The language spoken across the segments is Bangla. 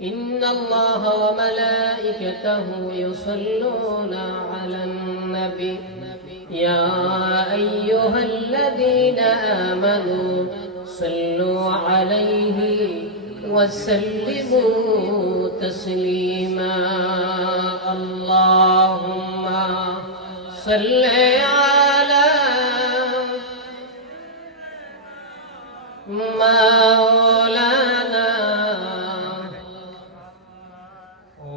إن الله وملائكته يصلون على النبي يا أيها الذين آمنوا صلوا عليه وسلموا تسليما اللهم صل على مولانا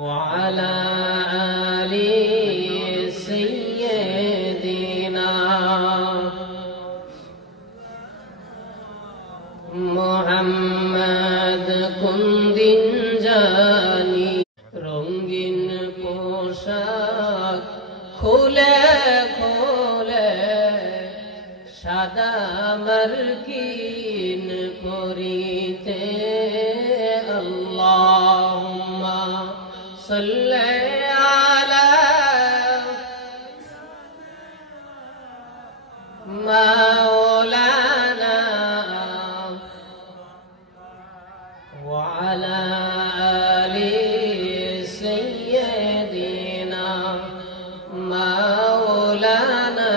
وعلى آل سيدنا محمد কুন্দিন জানি রঙিন পোশাক খুলে খুলে সাদা মার্কিন পরিতে আল্লাহুম্মা সাল্লি আলা মাওলানা ওয়া আলা আলি সাইয়্যিদিনা মাওলানা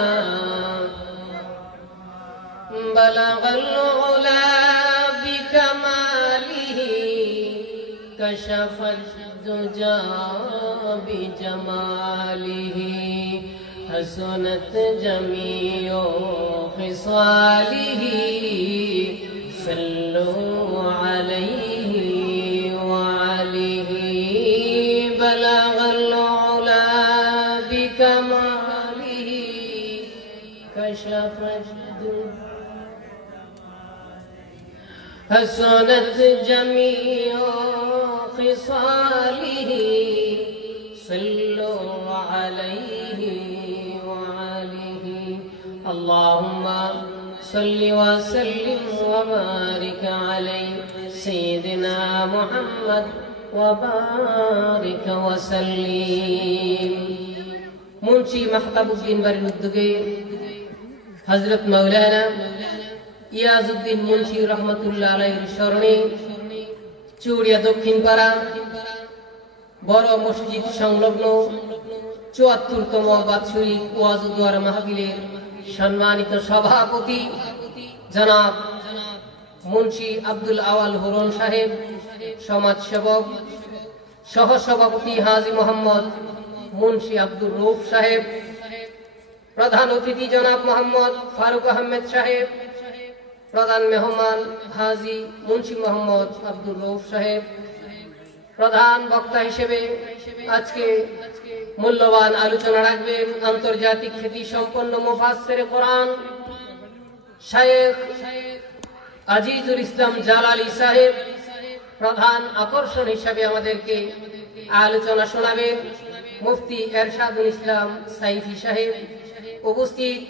বালাগাল উলা বিকামালিহি কাশাফাল দুজা বিজামালিহি حسنت جميع خصاله صلوا عليه وعليه بلغ العلا بكماله كشف حسنت جميع خصاله صلوا عليه اللهم صل وسلم وبارك عليه سيدنا محمد وبارك وسلم মুন্সি মাহতাবউদ্দিন বাড়ির উদ্যোগে হযরত মাওলানা ইয়াজউদ্দিন মুন্সি রহমাতুল্লাহ আলাইহির স্মরণে চুড়িয়া দক্ষিণ পাড়া বড় মসজিদ সংলগ্ন ৭৪তম বাৎসরিক ওয়াজ ও দোয়ার মাহফিলের সম্মানিত সভাপতি জনাব মুন্সি আব্দুল আওয়াল হুরন সাহেব, সমাজসেবক সহ সভাপতি হাজী মোহাম্মদ মুন্সি আব্দুর রউফ সাহেব, প্রধান অতিথি জনাব মোহাম্মদ ফারুক আহমেদ সাহেব, প্রধান মেহমান হাজী মুন্সি মোহাম্মদ আব্দুর রউফ সাহেব, প্রধান বক্তা হিসেবে আজকে মূল্যবান আলোচনা রাখবেন আন্তর্জাতিক খ্যাতি সম্পন্ন মুফাসসিরে কোরআন শায়েখ আজিজুল ইসলাম জালালী সাহেব। প্রধান আকর্ষণ হিসেবে আমাদেরকে আলোচনা শোনাবেন মুফতি এরশাদুল ইসলাম সাইফি সাহেব। উপস্থিত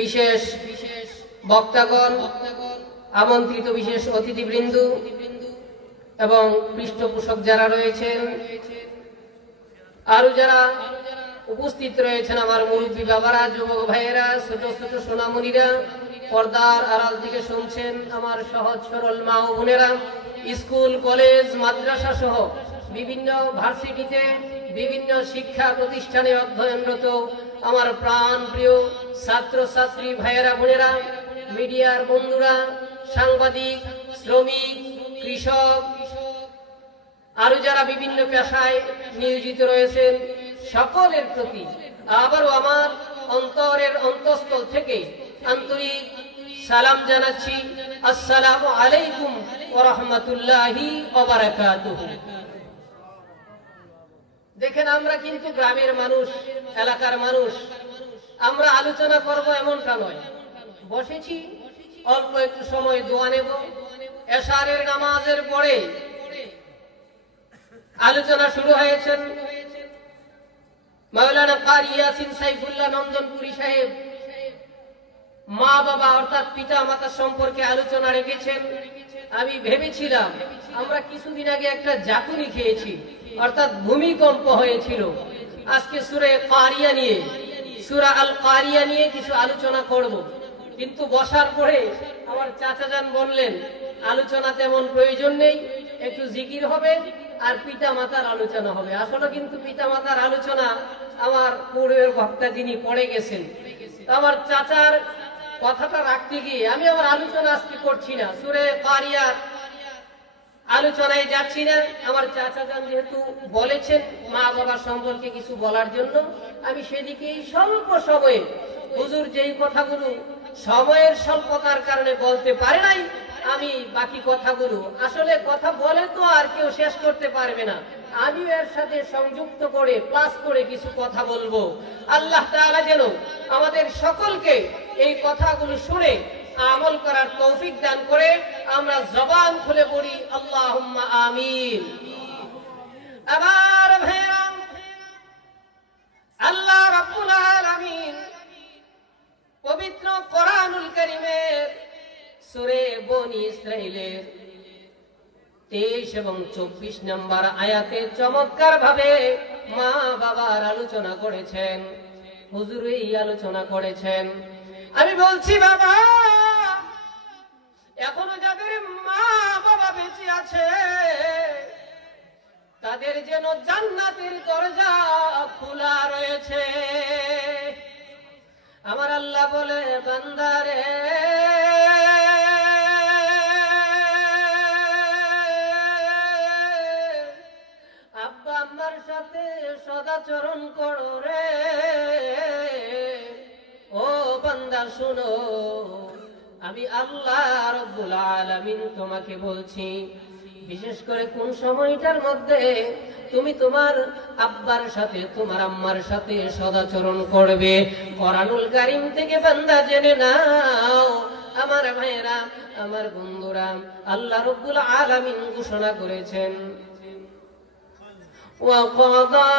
বিশেষ বক্তাগণ, আমন্ত্রিত বিশেষ অতিথিবৃন্দ এবং পৃষ্ঠপোষক যারা রয়েছেন, আরো যারা উপস্থিত রয়েছেন আমার মুরব্বী বাবারা, যুবক ভাইয়েরা, ছোট ছোট সোনামণিরা, পর্দার আড়াল থেকে শুনছেন আমার সহজ সরল মা ও বোনেরা, স্কুল কলেজ মাদ্রাসা সহ বিভিন্ন ভার্সিটিতে বিভিন্ন শিক্ষা প্রতিষ্ঠানে অধ্যয়নরত আমার প্রাণ প্রিয় ছাত্র ছাত্রী ভাইয়েরা বোনেরা, মিডিয়ার বন্ধুরা, সাংবাদিক, শ্রমিক, কৃষক, আরো যারা বিভিন্ন পেশায় নিয়োজিত রয়েছেন সকলের প্রতি আবারও আমার অন্তরের অন্তঃস্থল থেকে আন্তরিক সালাম জানাচ্ছি। আসসালামু আলাইকুম ওয়া রাহমাতুল্লাহি ওয়া বারাকাতুহু। দেখেন, আমরা কিন্তু গ্রামের মানুষ, এলাকার মানুষ, আমরা আলোচনা করব এমনটা নয়। বসেছি, অল্প একটু সময় দোয়া নেব, এশারের নামাজের পরে আলোচনা শুরু হয়েছেন মাওলানা কারি ইয়াসিন সাইফুল্লাহ নন্দনপুরী সাহেব মা বাবা অর্থাৎ পিতা মাতা সম্পর্কে আলোচনা রেখেছেন। আমি ভেবেছিলাম আমরা কিছুদিন আগে একটা জাকুনি খেয়েছি, অর্থাৎ ভূমিকম্প হয়েছিল। আজকে সূরা কারিয়া নিয়ে, সূরা আল কারিয়া নিয়ে কিছু আলোচনা করব, কিন্তু বসার পরে আমার চাচাজান বললেন আলোচনা তেমন প্রয়োজন নেই, একটু জিকির হবে আর পিতা মাতার আলোচনা হবে। আসলে কিন্তু পিতা মাতার আলোচনা আমার পূর্বের বক্তা যিনি পড়ে গেছেন, আমার চাচার কথাটা রাখতে গিয়ে আমি আমার আলোচনা আজকে করছি না, সূরা কারিয়ার আলোচনায় যাচ্ছি না। আমার চাচা যান যেহেতু বলেছেন মা বাবার সম্পর্কে কিছু বলার জন্য, আমি সেদিকে স্বল্প সময়ে হুজুর যেই কথাগুলো সময়ের স্বল্পতার কারণে বলতে পারে নাই, আমি বাকি কথাগুলো আসলে কথা বলে তো আর কেউ শেষ করতে পারবে না, আমি এর সাথে সংযুক্ত করে প্লাস করে কিছু কথা বলবো। আল্লাহ তাআলা যেন আমাদের সকলকে এই কথাগুলো শুনে আমল করার তৌফিক দান করে। আমরা জবান খুলে পড়ি আল্লাহুম্মা আমিন। আমার ভাইরা, আল্লাহ রাব্বুল আলামিন পবিত্র কোরআনুল কারীমের সূরা বনী ইসরাঈলের 23 এবং 24 নম্বর আয়াতে চমৎকার ভাবে মা বাবার আলোচনা করেছেন। হুজুর এই আলোচনা করেছেন। আমি বলছি বাবা, এখনো যাদের মা বাবা বেঁচে আছে তাদের যেন জান্নাতের দরজা খোলা রয়েছে। আমার আল্লাহ বলে, বান্দারে আব্বা আম্মার সাথে সদাচরণ করো রে। ও বান্দা শুনো, আমি আল্লাহ রাব্বুল আলামিন তোমাকে বলছি, বিশেষ করে কোন সময়টার মধ্যে তুমি তোমার আব্বার সাথে তোমার আম্মার সাথে সদাচরণ করবে। কোরআনুল কারীম থেকে বান্দা জেনে নাও আমার ভাইরা, আমার বন্ধুরা, আল্লাহ রাব্বুল আলামিন ঘোষণা করেছেন, وَقَضَى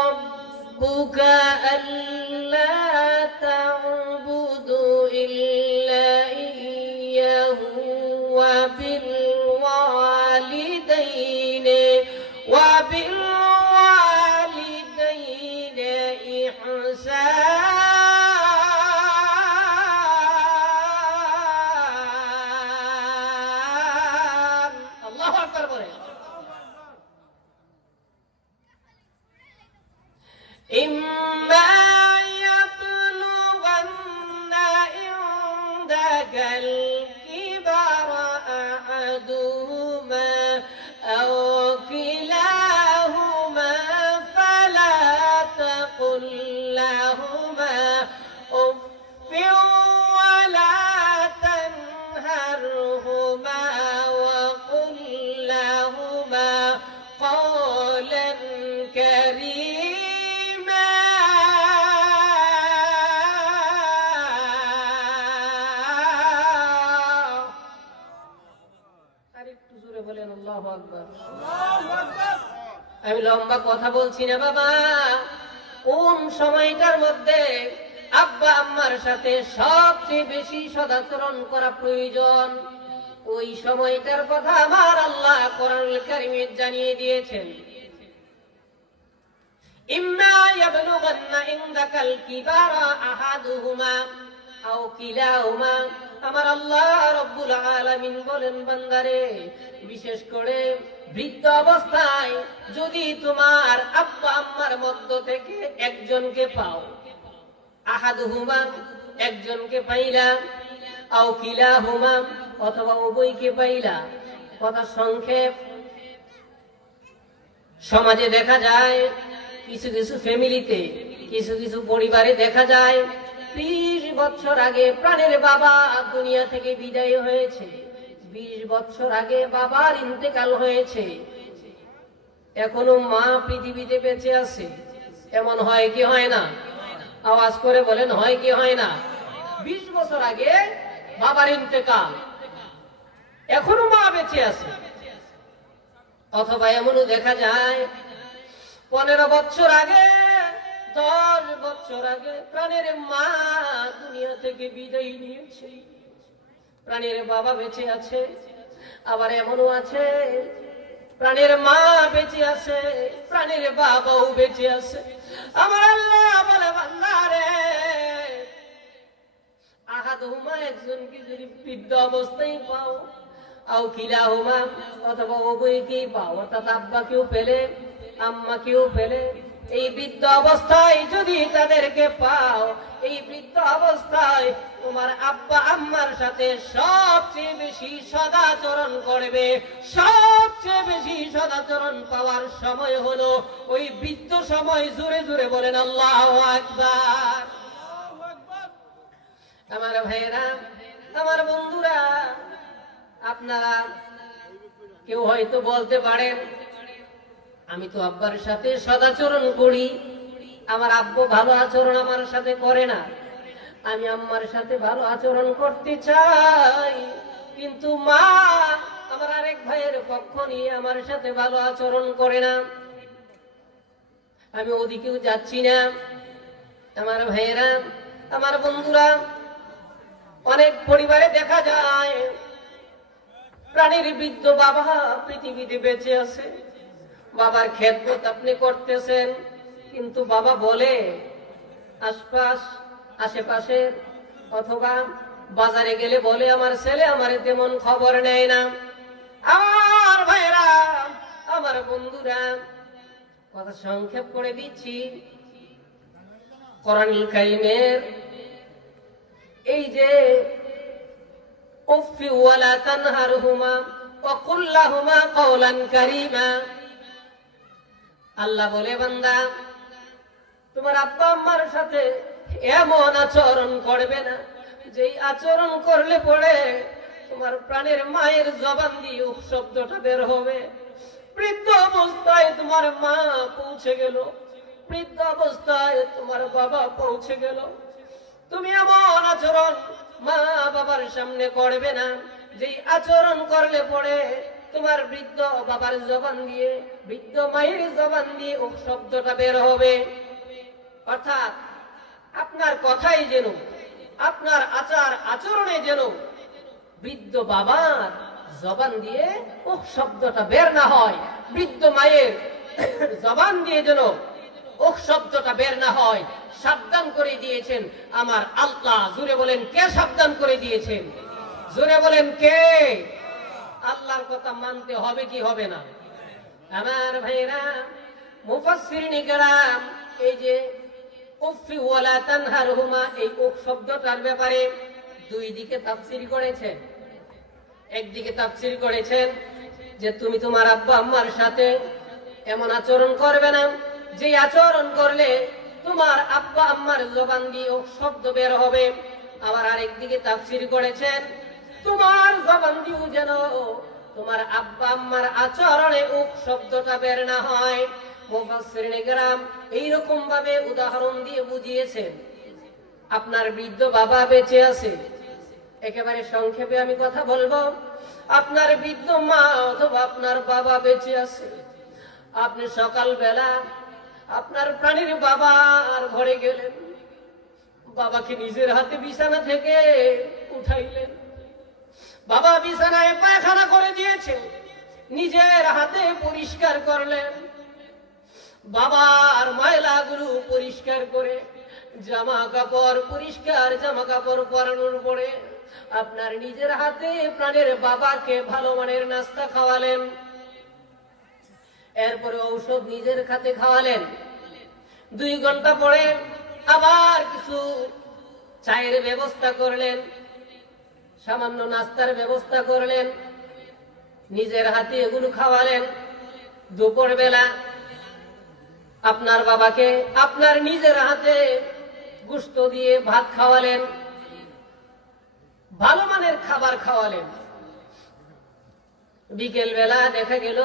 رَبُّكَ أَلَّا تَعْبُدُوا إِلَّا إِيَّاهُ وَبِالْوَالِدَيْنِ إِحْسَانًا। আল্লাহু আকবার বলে। إما يبلغن عندك الكبر أحدهما أو كلاهما فلا تقل لهما أف ولا تنهرهما وقل لهما قولا كريما। আমি লম্বা কথা বলছি না বাবা, কোন সময়টার মধ্যে আব্বা আম্মার সাথে সবচেয়ে বেশি সদাচরণ করা প্রয়োজন, ওই সময়টার কথা আমার আল্লাহ কোরআনুল কারীমে জানিয়ে দিয়েছেন। ইম্মা ইয়াবলুগান্না ইনদাকাল কিবারা আহাদুহুমা আও কিলাহুমা। আমার আল্লাহ রাব্বুল আলামিন বলেন, বান্দারে বিশেষ করে বৃদ্ধ অবস্থায় যদি তোমার আব্বা আম্মার মধ্য থেকে একজনকে পাও, আহাদুহুমা একজনকে পাইলা, আও কিলাহুমা অথবা উভয়কে পাইলা। কথা সংক্ষেপ, সমাজে দেখা যায়, কিছু কিছু ফ্যামিলিতে, কিছু কিছু পরিবারে দেখা যায় 20 বছর আগে প্রাণের বাবা দুনিয়া থেকে বিদায় হয়েছে, 20 বছর আগে বাবার ইন্তেকাল হয়েছে, এখনো মা পৃথিবীতে বেঁচে আছে। এমন হয় কি হয় না? আওয়াজ করে বলেন, হয় কি হয় না? 20 বছর আগে বাবার ইন্তেকাল, এখনো মা বেঁচে আছে। অথবা এমনও দেখা যায় 15 বছর আগে, 10 বছর আগে প্রাণের মা দুনিয়া থেকে বিদায় নিয়েছে, প্রাণের বাবা বেঁচে আছে। আবার এমনও আছে প্রাণের মা বেঁচে আছে, প্রাণের বাবাও বেঁচে আছে। আমার আল্লাহ বলে, বান্দারে আহাদুহুমা একজনকে যদি বৃদ্ধ অবস্থায় পাও, আও কিলাহুমা, অথবা উভয়কেই পাও, অর্থাৎ আব্বাকেও পেলে আম্মাকেও পেলে। এই বৃদ্ধ অবস্থায় যদি তাদেরকে পাও, এই বৃদ্ধ অবস্থায় তোমার আব্বা আম্মার সাথে সবচেয়ে বেশি সদাচরণ করবে। সবচেয়ে বেশি সদাচরণ পাওয়ার সময় হলো ওই বৃদ্ধ সময়। জোরে জোরে বলেন আল্লাহু আকবার। আমার ভাইয়েরা, আমার বন্ধুরা, আপনারা কেউ হয়তো বলতে পারেন, আমি তো আব্বার সাথে সদাচরণ করি, আমার আব্বু ভালো আচরণ আমার সাথে করে না, আমি আম্মার সাথে ভালো আচরণ করতে চাই, কিন্তু মা আমার আরেক ভাইয়ের পক্ষ নিয়ে আমার সাথে ভালো আচরণ করে না, আমি ওদিকেও যাচ্ছি না। আমার ভাইয়েরা, আমার বন্ধুরা, অনেক পরিবারে দেখা যায় প্রাণীর বৃদ্ধ বাবা পৃথিবীতে বেঁচে আছে, বাবার খেদমত আপনি করতেছেন, কিন্তু বাবা বলে আশেপাশে অথবা বাজারে গেলে বলে আমার ছেলে আমার তেমন খবর নেয় না। আমার ভাইরা, আমার বন্ধুরা, কথা সংক্ষেপ করে দিচ্ছি, কোরআনুল কারীমের এই যে উফি ওয়ালা তানহারহুমা ওয়া কুল লাহুমা কাওলান কারীমা, আল্লাহ বলে বান্দা তোমার আব্বা আম্মার সাথে এমন আচরণ করবে না যেই আচরণ করলে পরে তোমার প্রাণের মায়ের জবান দিয়ে উফ শব্দটা বের হবে। বৃদ্ধ অবস্থায় তোমার মা পৌঁছে গেল, বৃদ্ধ অবস্থায় তোমার বাবা পৌঁছে গেল, তুমি এমন আচরণ মা বাবার সামনে করবে না যেই আচরণ করলে পরে তোমার বৃদ্ধ বাবার জবান দিয়ে, বৃদ্ধ মায়ের জবান দিয়ে উফ শব্দটা বের হবে। অর্থাৎ আপনার কথাই যেন, আপনার আচার আচরণে যেন বৃদ্ধ বাবার জবান দিয়ে উফ শব্দটা বের না হয়, বৃদ্ধ মায়ের জবান দিয়ে যেন উফ শব্দটা বের না হয়, সাবধান করে দিয়েছেন আমার আল্লাহ। জোরে বলেন কে সাবধান করে দিয়েছেন? জোরে বলেন কে? আল্লাহর কথা মানতে হবে কি হবে না? আমার ভাইরা, মুফাসসিরিন কেরাম এই যে উফি ওয়ালা তানহারহুমা, এই উফ শব্দটার ব্যাপারে দুই দিকে তাফসীর করেছেন। একদিকে তাফসীর করেছেন যে তুমি তোমার আব্বা আম্মার সাথে এমন আচরণ করবে না যে আচরণ করলে তোমার আব্বা আম্মার জবান দিয়ে উফ শব্দ বের হবে। আবার আরেকদিকে তাফসীর করেছেন তোমার জবান দিয়েও যেন তোমার আব্বা আম্মার আচরণে উফ শব্দটা বের না হয়। মুফাসসিরিন কেরাম এইরকম ভাবে উদাহরণ দিয়ে বুঝিয়েছেন। আপনার বৃদ্ধ বাবা বেঁচে আছে, একেবারে সংক্ষেপে আমি কথা বলবো, আপনার বৃদ্ধ মা অথবা আপনার বাবা বেঁচে আছে, আপনি সকালবেলা আপনার প্রাণীর বাবার ঘরে গেলেন, বাবাকে নিজের হাতে বিছানা থেকে উঠাইলেন, বাবা বিছানায় পায়খানা করে দিয়েছে, নিজের হাতে পরিষ্কার করলেন, বাবার ময়লাগুলো পরিষ্কার করে জামা কাপড় পরিষ্কার জামা কাপড় পরানোর পরে আপনার নিজের হাতে প্রাণের বাবাকে ভালো মানের নাস্তা খাওয়ালেন, এরপরে ঔষধ নিজের হাতে খাওয়ালেন। 2 ঘন্টা পরে আবার কিছু চায়ের ব্যবস্থা করলেন, সামান্য নাস্তার ব্যবস্থা করলেন, নিজের হাতে এগুলো খাওয়ালেন। দুপুর বেলা আপনার বাবাকে আপনার নিজের হাতে গোশত দিয়ে ভাত খাওয়ালেন, ভালো মানের খাবার খাওয়ালেন। বিকেল বেলা দেখা গেল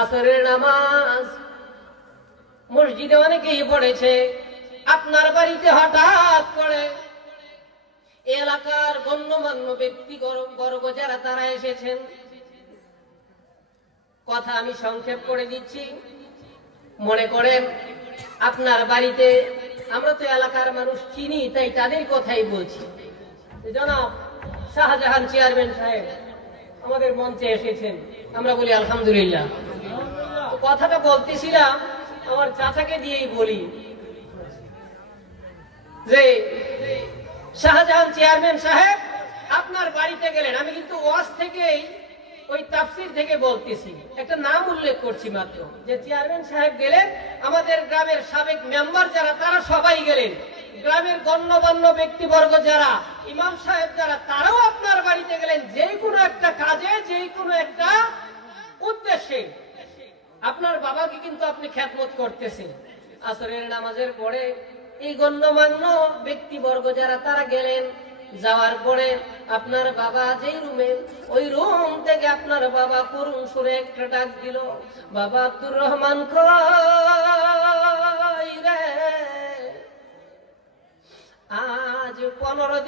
আসরের নামাজ মসজিদে অনেকেই পড়েছে, আপনার বাড়িতে হঠাৎ করে এলাকার গণ্যমান্য ব্যক্তি বর্গ যারা তারা এসেছেন। কথা আমি সংক্ষেপ করে দিচ্ছি, মনে করেন আপনার বাড়িতে, আমরা তো এলাকার মানুষ চিনি তাই তাদের কথাই বলছি, জনাব শাহজাহান চেয়ারম্যান সাহেব আমাদের মঞ্চে এসেছেন, আমরা বলি আলহামদুলিল্লাহ। কথাটা বলতেছিলাম আমার চাচাকে দিয়েই বলি যে শাহজাহান চেয়ারম্যান সাহেব আপনার বাড়িতে গেলেন, আমি কিন্তু ওয়াজ থেকেই ওই তাফসীর থেকে বলতেছি, একটা নাম উল্লেখ করছি মাত্র, যে চেয়ারম্যান সাহেব গেলেন, আমাদের গ্রামের সাবেক মেম্বার যারা তারা সবাই গেলেন, গ্রামের গণ্যমান্য ব্যক্তিবর্গ যারা, ইমাম সাহেব যারা, তারাও আপনার বাড়িতে গেলেন, যে কোনো একটা কাজে, যে কোনো একটা উদ্দেশ্যে আপনার বাবাকে কিন্তু আপনি খেদমত করতেছেন। আসরের নামাজের পরে এই গণ্যমান্য ব্যক্তিবর্গ যারা তারা গেলেন, যাওয়ার পরে আপনার বাবা যেই রুমে, ওই রুম থেকে আপনার বাবা করুণ সুরে একটা ডাক দিল, বাবা আব্দুর রহমান কই রে, আজ 15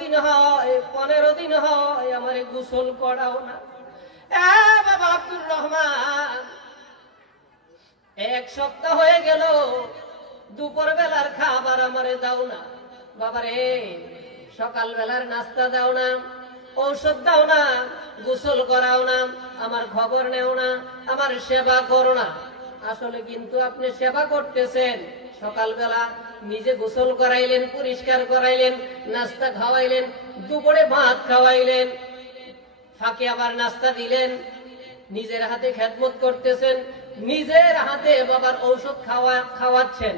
দিন হয় আমারে গোসল করাও না। বাবা আব্দুর রহমান, 1 সপ্তাহ হয়ে গেল, দুপুর বেলার খাবার আমারে দাও না। বাবারে, সকাল বেলার নাস্তা দাও না, ঔষধ দাও না, গোসল করাও না, আমার খবর নেও না, আমার সেবা করো না। আসলে কিন্তু আপনি সেবা করতেছেন, সকালবেলা নিজে গোসল করাইলেন, পরিষ্কার করাইলেন, নাস্তা খাওয়াইলেন, দুপুরে ভাত খাওয়াইলেন, ফাঁকে আবার নাস্তা দিলেন, নিজের হাতে খেদমত করতেছেন, নিজের হাতে বাবার ঔষধ খাওয়াচ্ছেন।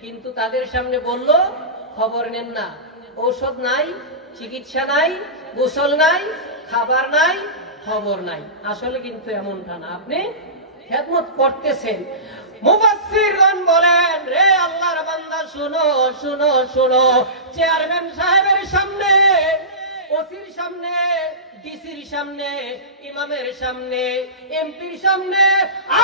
কিন্তু তাদের সামনে বলল খবর নেন না, ঔষধ নাই, চিকিৎসা নাই, গোসল নাই, খাবার নাই, খবর নাই। আসলে কিন্তু এমনটা না, আপনি খেদমত করতেছেন। মুফাসসিরগণ বলেন, রে আল্লাহর বান্দা, শুনো শুনো শুনো, চেয়ারম্যান সাহেবের সামনে, ওসির সামনে, ডিসির সামনে, ইমামের সামনে, এমপির সামনে,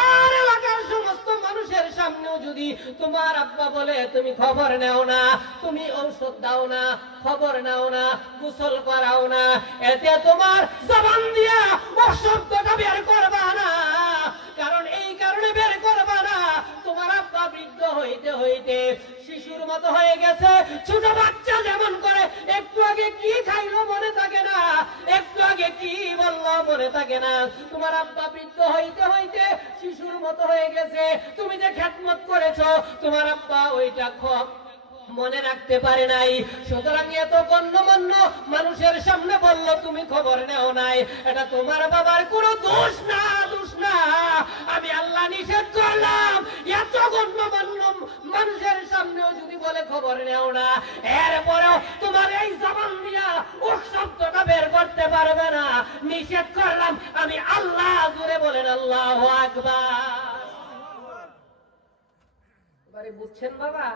আর এলাকার সমস্ত মানুষের সামনেও যদি তোমার আব্বা বলে তুমি খবর নেও না, তুমি ঔষধ দাও না, খবর নাও না, গোসল করাও না, এতে তোমার জবান দিয়া অশব্দটা বের করবা না। কারণ এই কারণে বের করবা না, তোমার আব্বা বৃদ্ধ হইতে হইতে শিশুর মতো হয়ে গেছে। ছোট বাচ্চা যেমন করে, একটু আগে কি খাইলো মনে থাকে না, একটু আগে কি বললো মনে থাকে না। তোমার আব্বা বৃদ্ধ হইতে হইতে শিশুর মতো হয়ে গেছে। তুমি যে খেদমত করেছো, তোমার আব্বা ওইটা মনে রাখতে পারে নাই। সুতরাং এত গণ্যমান্য মানুষের সামনে বললো তুমি খবর নেও নাই, এটা তোমার বাবার কোনো দোষ না, দোষ না। আমি আল্লাহ নিষেধ করলাম, এত গণ্যমান্য মানুষের সামনেও যদি বলে খবর নেও না, এরপরেও তোমার এই জবান দিয়া ও শব্দটা বের করতে পারবে না। নিষেধ করলাম আমি আল্লাহ। জোরে বলেন আল্লাহু আকবার। এবারে বুঝছেন বাবা,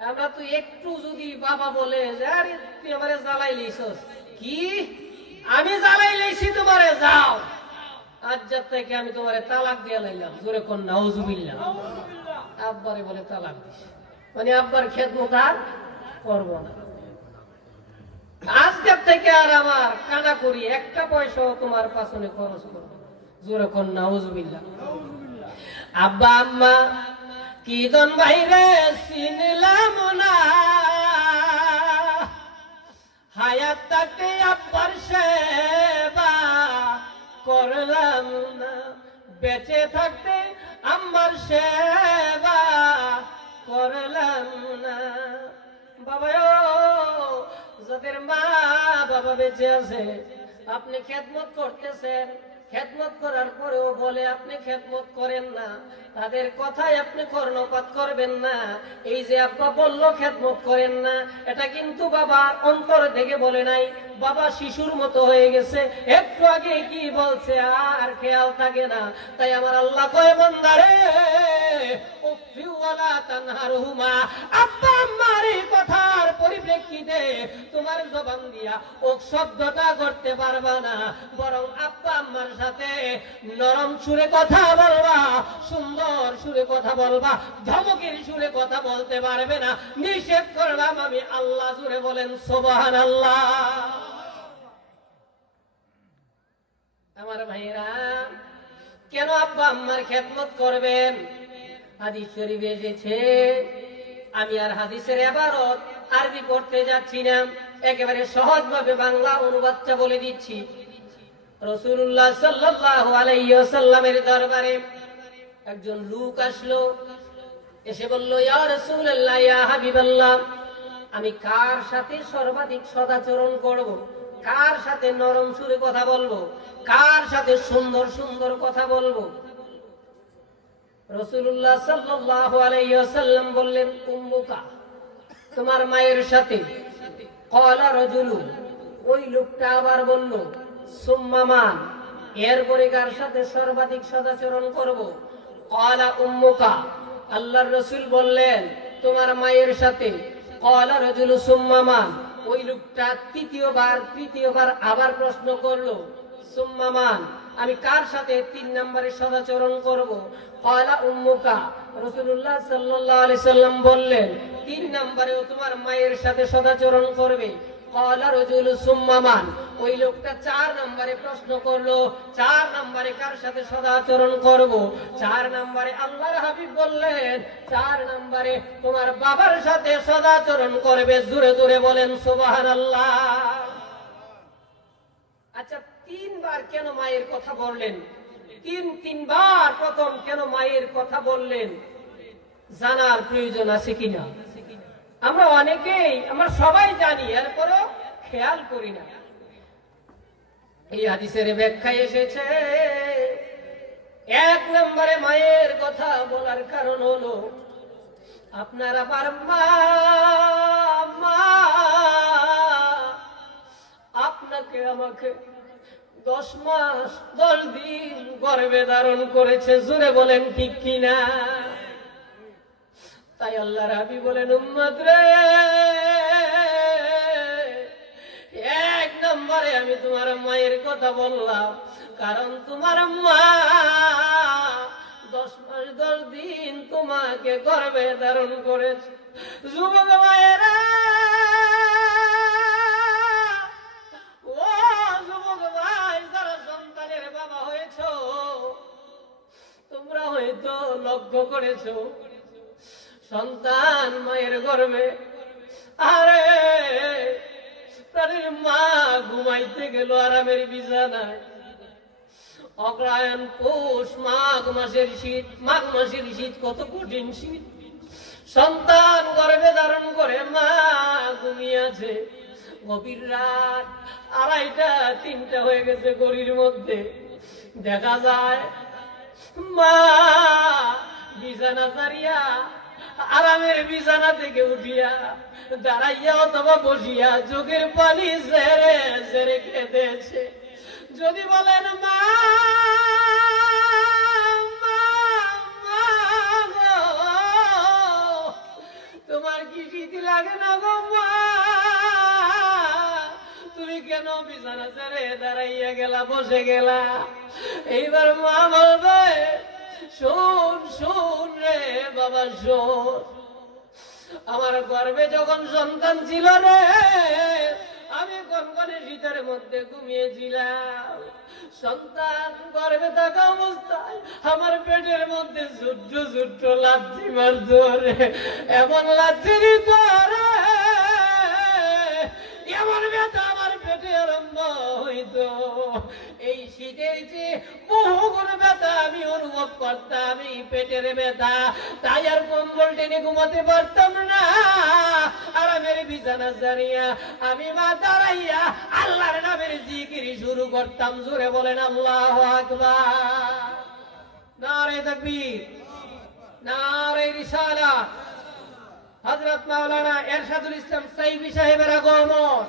আমরা তো একটু যদি বাবা বলে যে আরে তুই আমারে জ্বালাই লইছস, কি আমি জ্বালাই লইছি তোমারে, যাও আজ যার থেকে আমি তোমারে তালাক দিয়ে লাইলাম। জোরে কোন নাউজুবিল্লাহ। আব্বারে বলে তালাক দিস, মানে আব্বার খেদমত আর করব না, আজকের থেকে আর আমার কানা করি একটা পয়সাও তোমার পাছনে খরচ করব। জোরে কোন নাউজুবিল্লাহ। আব্বা আম্মা কি দন বাইরে চিনলাম না, হায়াত থাকতে আব্বার সেবা করলাম না, বেঁচে থাকতে আম্মার সেবা করলাম না। বাবা, যাদের মা বাবা বেঁচে আছে, আপনি খেদমত করতেছেন, খেদমত করার পরেও বলে আপনি খেদমত করেন না, তাদের কথায় আপনি কর্ণপাত করবেন না। এই যে আব্বা বললো খেদমত করেন না, এটা কিন্তু বাবার অন্তর থেকে বলে নাই, বাবা শিশুর মতো হয়ে গেছে, একটু আগে কি বলছে আর খেয়াল থাকে না। তাই আমার আল্লাহ কয়, বান্দারে আব্বা আম্মার এই কথার পরিপ্রেক্ষিতে তোমার জবান দিয়া ও শব্দটা করতে পারবা না, বরং আব্বা আম্মার সাথে নরম সুরে কথা বলবা, সুন্দর সুরে কথা বলবা, ধমকের সুরে কথা বলতে পারবে না। নিষেধ করলাম আমি আল্লাহ। সুরে বলেন সুবহানাল্লাহ। আমার ভাইরা, কেন আব্বা আম্মার খেদমত করবেন? হাদিস শরীফে এসেছে, আমি আর হাদিসের ইবারত আরবি পড়তে যাচ্ছি না, একেবারে সহজভাবে বাংলা অনুবাদটা বলে দিচ্ছি। রাসূলুল্লাহ সাল্লাল্লাহু আলাইহি ওয়াসাল্লামের দরবারে একজন লোক আসলো, এসে বলল, ইয়া রাসূলুল্লাহ, ইয়া হাবিবাল্লাহ, আমি কার সাথে সর্বাধিক সদাচরণ করব, কার সাথে নরম সুরে কথা বলবো, কার সাথে সুন্দর সুন্দর কথা বলবো। রাসূলুল্লাহ সাল্লাল্লাহু আলাইহি ওয়াসাল্লাম বললেন, উম্মুকা, তোমার মায়ের সাথে। ক্বালা রাজুলু, ওই লোকটা আবার বলল, সুম্মা মান, এরপরে কার সাথে সর্বাধিক সদাচরণ করব? ক্বালা উম্মুকা, আল্লাহর রাসূল বললেন, তোমার মায়ের সাথে। ক্বালা রাজুলু সুম্মা মান, ওই লোকটা তৃতীয়বার আবার প্রশ্ন করলো, সুম্মা মান, আমি কার সাথে 3 নম্বরে সদাচরণ করব? ক্বালা উম্মুকা, রাসূলুল্লাহ সাল্লাল্লাহু আলাইহি সাল্লাম বললেন, 3 নম্বরেও তোমার মায়ের সাথে সদাচরণ করবে। ক্বালা রাজুলু সুম্মা মান, ওই লোকটা 4 নম্বরে প্রশ্ন করলো, 4 নম্বরে কার সাথে সদাচরণ করব? 4 নম্বরে আল্লাহর হাবিব বললেন, 4 নম্বরে তোমার বাবার সাথে সদাচরণ করবে। জোরে জোরে বলেন সুবহানাল্লাহ। আচ্ছা, 3 বার কেন মায়ের কথা বললেন? তিনবার প্রথম কেন মায়ের কথা বললেন? জানার প্রয়োজন আছে কিনা? আমরা অনেকেই, আমরা সবাই জানি, এরপরও খেয়াল করি না। এই হাদিসের ব্যাখ্যায় এসেছে, 1 নম্বরে মায়ের কথা বলার কারণ হলো, আপনার আবার মা আপনাকে আমাকে 10 মাস 10 দিন গর্ভে ধারণ করেছে। জোরে বলেন ঠিক কিনা? তাই আল্লাহর হাবিব বলেন, উম্মত রে, 1 নম্বরে আমি তোমার মায়ের কথা বললাম, কারণ তোমার মা 10 মাস 10 দিন তোমাকে গর্ভে ধারণ করেছে। যুবক মায়েরা, ও যুবক ভাই, যারা সন্তানের বাবা হয়েছ, তোমরা হয়তো লক্ষ্য করেছো, সন্তান মায়ের গর্ভে, আরে তার মা ঘুমাইতে গেল আরামের বিছানায়। অগ্রহায়ণ, পৌষ, মাঘ মাসের শীত, মাঘ মাসের শীত কত কঠিন শীত। সন্তান গর্ভে ধারণ করে মা ঘুমিয়ে আছে। গভীর রাত 2:30 3টা হয়ে গেছে গড়ির মধ্যে। দেখা যায় মা বিছানা ছাড়িয়া, আরামের বিছানা থেকে উঠিয়া দাঁড়াইয়া অথবা বসিয়া চোখের পানি ঝেড়ে ঝেড়ে কেঁদেছে। যদি বলেন মা, তোমার কি শীত লাগে না গো মা? তুমি কেন বিছানা ছেড়ে দাঁড়াইয়া গেলা, বসে গেলা? এইবার মা বলবে, শোন শোন রে বাবা, শোন, আমার গর্ভে যখন সন্তান ছিল রে, আমি কনকনে শীতের মধ্যে ঘুমিয়েছিলাম। সন্তান গর্ভে থাকা অবস্থায় আমার পেটের মধ্যে ছোট্ট ছোট্ট লাথি মারত রে, এমন লাথি দিত রে, এমন ব্যথা আমার পেটে আরম্ভ হইত। এই শীতের যে বহু গুণ ব্যথা আমি অনুভব করতাম, এই পেটের ব্যথা, তাই আর কম্বল টেনে ঘুমাতে পারতাম না। আর আরামের বিছানা ছাড়িয়া আমি মা দাঁড়াইয়া আল্লাহর নামের জিকির শুরু করতাম। জোরে বলেন আল্লাহু আকবার। নারে তাকবীর, নারে রিসালাত। হযরত মাওলানা এরশাদুল ইসলাম সাইফি সাহেবের আগমন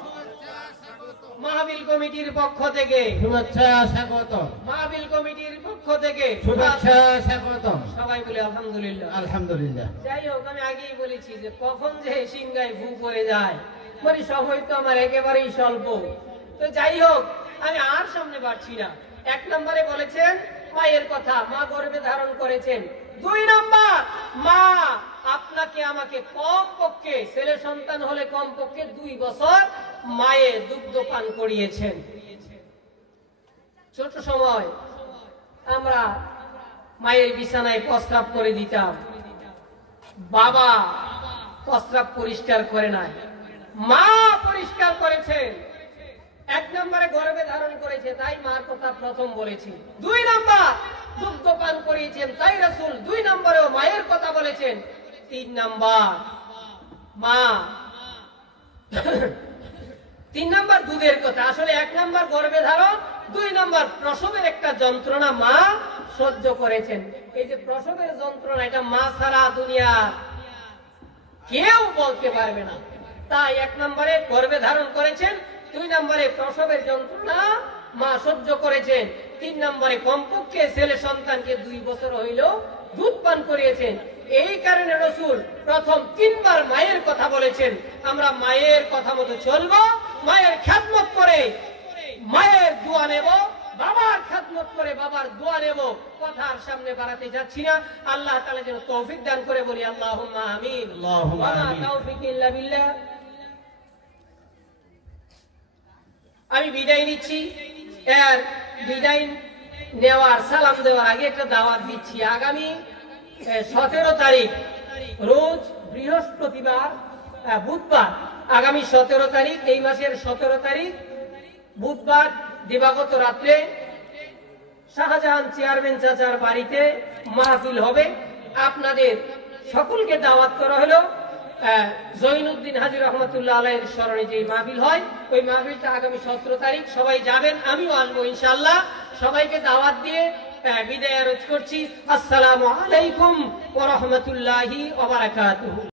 মাহফিল কমিটির পক্ষ থেকে শুভেচ্ছা স্বাগতম। মাহফিল কমিটির পক্ষ থেকে শুভেচ্ছা স্বাগতম। সবাই বলে আলহামদুলিল্লাহ, আলহামদুলিল্লাহ। যাই হোক, আমি আগেই বলেছি যে কখন যে সিংহায় ফু পড়ে যায়, মানে সময় তো আমার একেবারেই স্বল্প। তো যাই হোক, আমি আর সামনে বাড়ছি না। 1 নম্বরে বলেছেন মায়ের কথা, মা গর্ভে ধারণ করেছেন। 2 নম্বর, মা আপনাকে আমাকে কমপক্ষে, ছেলে সন্তান হলে কমপক্ষে 2 বছর মায়ের দুগ্ধ পান করিয়েছেন। ছোট সময় আমরা মায়ের বিছানায় প্রস্রাব করে দিতাম, বাবা প্রস্রাব পরিষ্কার করে নাই, মা পরিষ্কার করেছেন। 1 নম্বরে গর্ভে ধারণ করেছে, তাই মার কথা প্রথম বলেছি। 2 নম্বর, দুগ্ধ পান করিয়েছেন, তাই রাসূল 2 নম্বরেও মায়ের কথা বলেছেন। 3 নম্বর, মা তিন নাম্বার দুধের কথা। আসলে এক নাম্বার গর্ভে ধারণ, দুই নাম্বার প্রসবের একটা যন্ত্রণা মা সহ্য করেছেন। এই যে প্রসবের যন্ত্রণা, এটা মা ছাড়া দুনিয়া কেউ বলতে পারবে না। তাই এক নম্বরে গর্ভে ধারণ করেছেন, দুই নম্বরে প্রসবের যন্ত্রণা মা সহ্য করেছেন, তিন নম্বরে কমপক্ষে ছেলে সন্তানকে 2 বছর হইল দুধ পান করিয়েছেন। এই কারণে রাসূল প্রথম 3 বার মায়ের কথা বলেছেন। আমরা মায়ের কথা মতো চলবো, মায়ের খেদমত করে মায়ের দোয়া নেব, বাবার খেদমত করে বাবার দোয়া নেব। কথার সামনে বাড়াতে যাচ্ছি না। আল্লাহ তাআলা যেন তৌফিক দান করে, বলি আল্লাহুম্মা আমিন। ওয়া মা তাওফিক ইল্লা বিল্লাহ। আমি বিদায় নিচ্ছি। এর বিদায় নেওয়ার সালাম দেওয়ার আগে একটা দাওয়াত দিচ্ছি। আগামী 17 তারিখ রোজ বৃহস্পতিবার, বুধবার, আগামী 17 তারিখ, এই মাসের 17 তারিখ বুধবার দিবাগত রাত্রে শাহজাহান চেয়ারম্যান চাচার বাড়িতে মাহফিল হবে। আপনাদের সকলকে দাওয়াত করা হলো। জৈনুদ্দিন হাজী রহমতুল্লাহ আলাইহির স্মরণে যে মাহফিল হয়, ওই মাহফিলটা আগামী 17 তারিখ। সবাই যাবেন, আমিও আসবো ইনশাআল্লাহ। সবাইকে দাওয়াত দিয়ে বিদায় আরজ করছি। আসসালামু আলাইকুম ওয়া রাহমাতুল্লাহি ওয়া বারাকাতুহু।